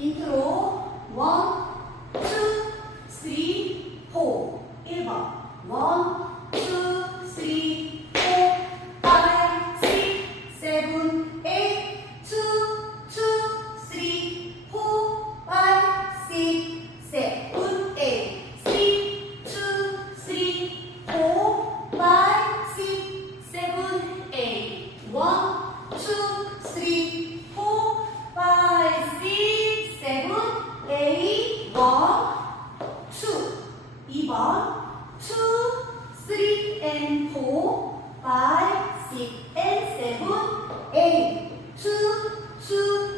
You know. One, two, three, and four, five, six, and seven, eight, two, two.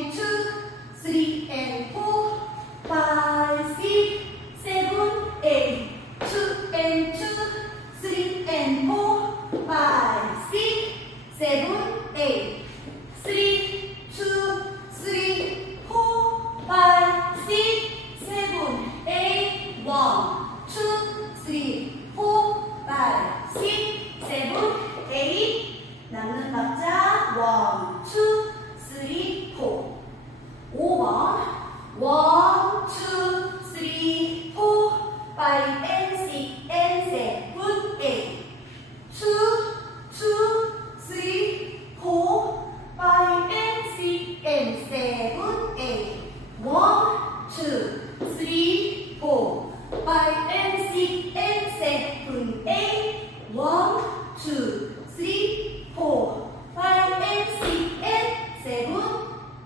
two, three, four, five, and six, eight, seven,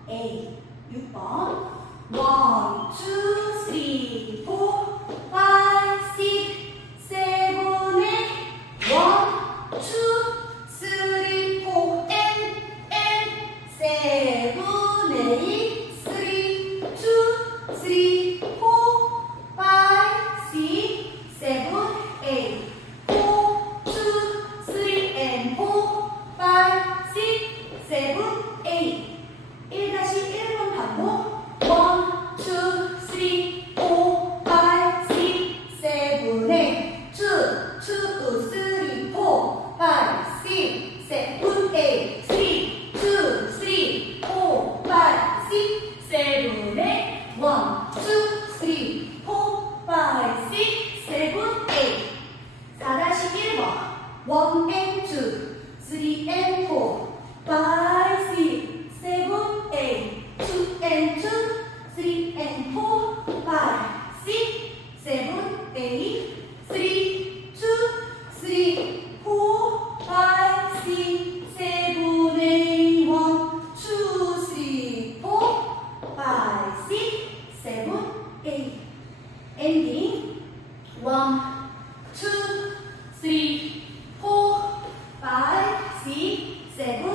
eight. 6 번. One, two, three, four, five, six, seven, eight. One, two, three, four, and and seven, eight. Three, two, three, four, five, six, seven, eight. Segundo.